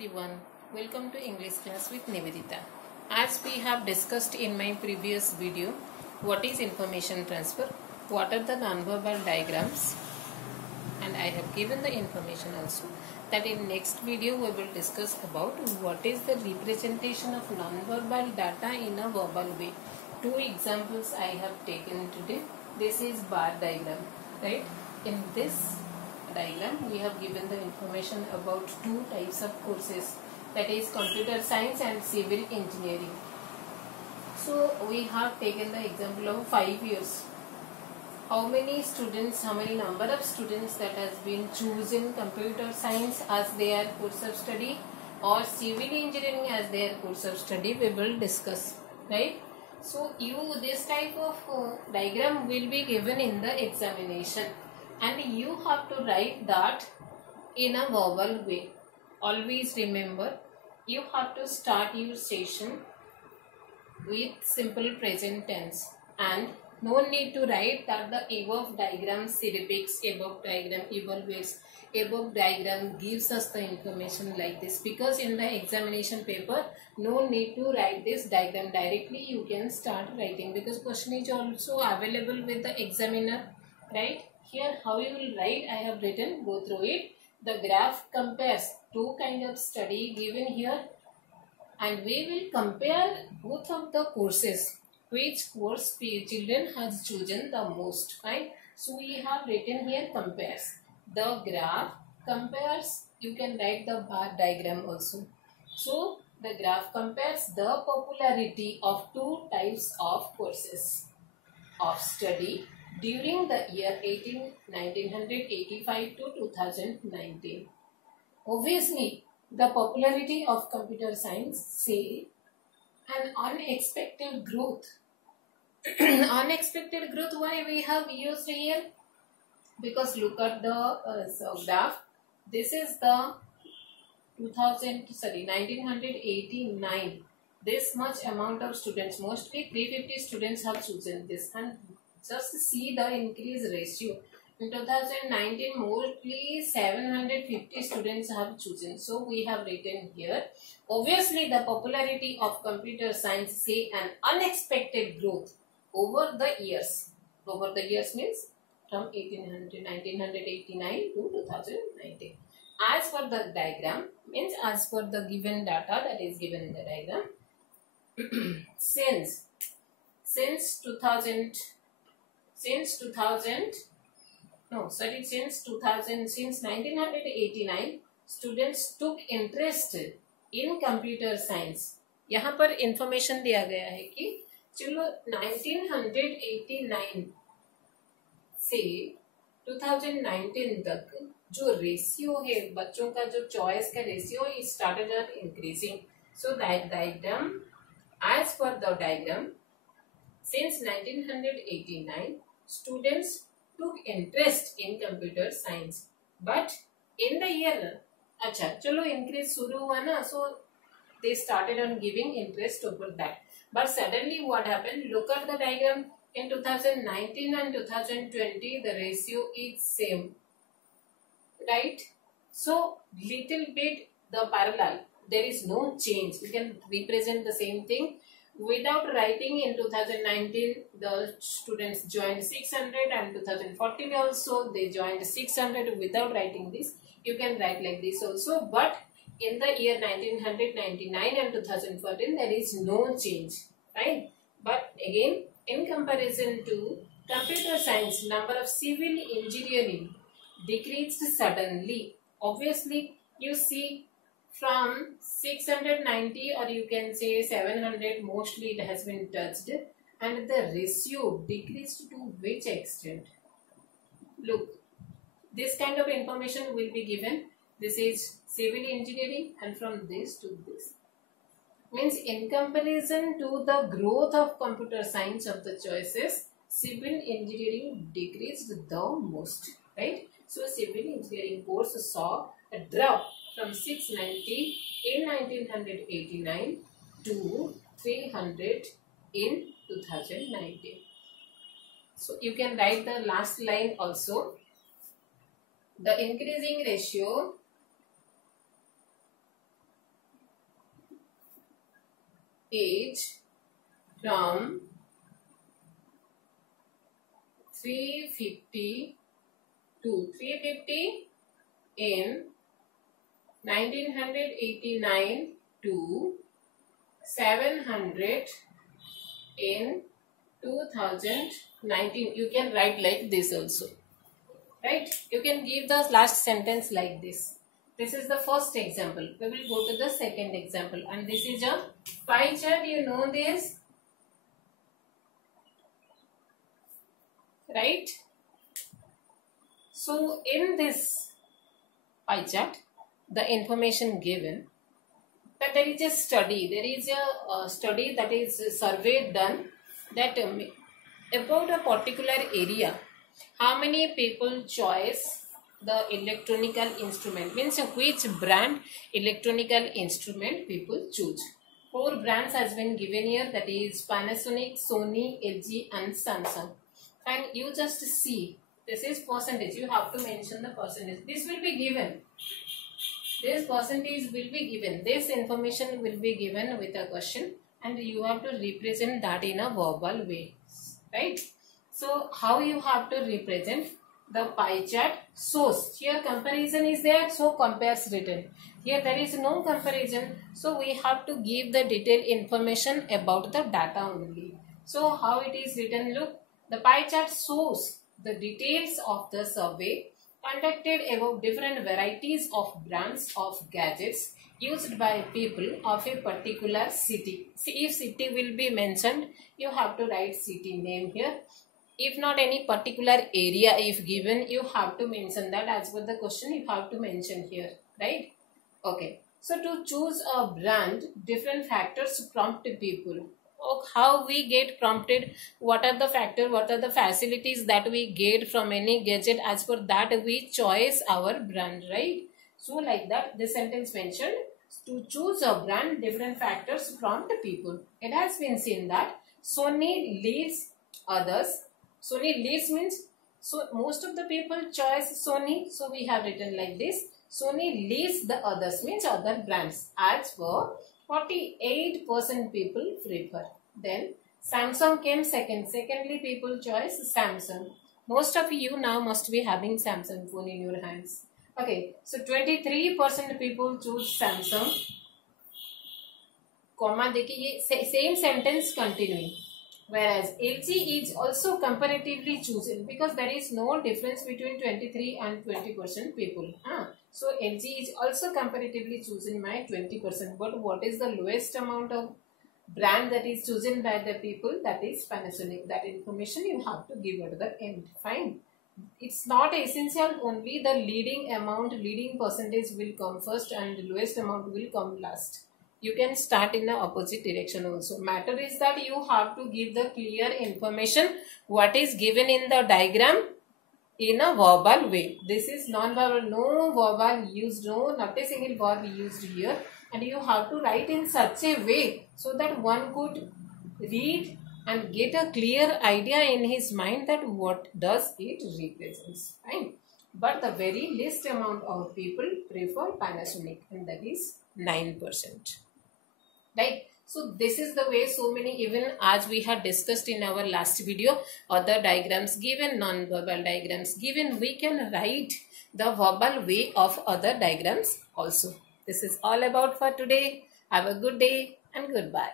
everyone, welcome to English class with Nivedita. As we have discussed in my previous video, what is information transfer, what are the nonverbal diagrams, and I have given the information also that in next video we will discuss about what is the representation of nonverbal data in a verbal way. Two examples I have taken today. This is bar diagram, right? In this diagram we have given the information about two types of courses, that is computer science and civil engineering. So we have taken the example of 5 years. How many students, how many number of students that has been chosen computer science as their course of study or civil engineering as their course of study, we will discuss, right? So this type of diagram will be given in the examination, and you have to write that in a verbal way. Always remember, you have to start your session with simple present tense, and no need to write that the above diagram depicts, above diagram evaluates, above diagram gives us the information like this, because in the examination paper no need to write this diagram directly. You can start writing because question is also available with the examiner, right? Here how you will write, I have written, go through it. The graph compares two kind of study given here, and we will compare both of the courses, which course children has chosen the most, right? So we have written here compares. The graph compares, you can write the bar diagram also. So the graph compares the popularity of two types of courses of study during the year 1985 to 2019. Obviously, the popularity of computer science say an unexpected growth. Unexpected growth, why we have used here? Because look at the graph. This is the 1989. This much amount of students, mostly 350 students have chosen this, and just see the increase ratio. In 2019, mostly 750 students have chosen. So we have written here, obviously the popularity of computer science say an unexpected growth over the years. Over the years means from 1989 to 2019. As for the diagram, means as for the given data that is given in the diagram, since 1989 students took interest in computer science. यहाँ पर information दिया गया है कि चलो 1989 से 2019 तक जो रेशियो है बच्चों का, जो चॉइस का ratio, it started on increasing. So that diagram, as per the diagram, since 1989 students took interest in computer science, but in the year, अच्छा चलो increase शुरू हुआ ना, so they started on giving interest over that. But suddenly what happened? Look at the diagram. In 2019 and 2020 the ratio is same, right? So little bit the parallel, there is no change. We can represent the same thing without writing. In 2019 the students joined 600, and 2014 also they joined 600 without writing this. You can write like this also, but in the year 1999 and 2014 there is no change, right? But again, in comparison to computer science, number of civil engineering decreased suddenly. Obviously you see, from 690 or you can say 700 mostly it has been touched, and the ratio decreased to which extent? Look, this kind of information will be given. This is civil engineering, and from this to this means in comparison to the growth of computer science of the choices, civil engineering decreased the most, right? So civil engineering course saw a drop from 690 in 1989 to 300 in 2019. So you can write the last line also. The increasing ratio age from 350 in 1989 to 700 in 2019. You can write like this also, right? You can give the last sentence like this. This is the first example. We will go to the second example, and this is a pie chart. You know this, right? So in this pie chart, the information given that there is a study, that is a survey done that about a particular area, how many people choose the electronical instrument, means which brand electronical instrument people choose. 4 brands has been given here, that is Panasonic, Sony, LG and Samsung. And you just see, this is percentage, you have to mention the percentage. This will be given. This percentage will be given. This information will be given with a question, and you have to represent that in a verbal way, right? So how you have to represent the pie chart? Source. Here comparison is there, so compares written. Here there is no comparison, so we have to give the detailed information about the data only. So how it is written? Look, the pie chart shows the details of the survey conducted about different varieties of brands of gadgets used by people of a particular city. See, if city will be mentioned, you have to write city name here. If not any particular area if given, you have to mention that. As per the question, you have to mention here, right? Okay. So to choose a brand, different factors prompt people. How we get prompted, what are the factors, what are the facilities that we get from any gadget, as per that we choose our brand, right? So like that, this sentence mentioned, to choose a brand, different factors prompt people. It has been seen that Sony leads others. Sony leads means, so most of the people choose Sony, so we have written like this, Sony leads the others means other brands, as per 48% people prefer. Then Samsung came second. Secondly, people choose Samsung. Most of you now must be having Samsung phone in your hands. Okay, so 23% people choose Samsung. Comma देखिए, same sentence continuing. Whereas LG is also comparatively chosen, because there is no difference between 23 and 20% people. So LG is also comparatively chosen by 20%. But what is the lowest amount of brand that is chosen by the people? That is Panasonic. That information you have to give at the end. Fine. It's not essential, only the leading amount, leading percentage will come first and the lowest amount will come last. You can start in the opposite direction also. Matter is that you have to give the clear information what is given in the diagram in a verbal way. This is non-verbal, no verbal used, no, not a single verb used here. And you have to write in such a way so that one could read and get a clear idea in his mind that what does it represents. Fine. But the very least amount of people prefer Panasonic, and that is 9%. Right. So this is the way, so many, even as we had discussed in our last video, other diagrams given, non-verbal diagrams given, we can write the verbal way of other diagrams also. This is all about for today. Have a good day and goodbye.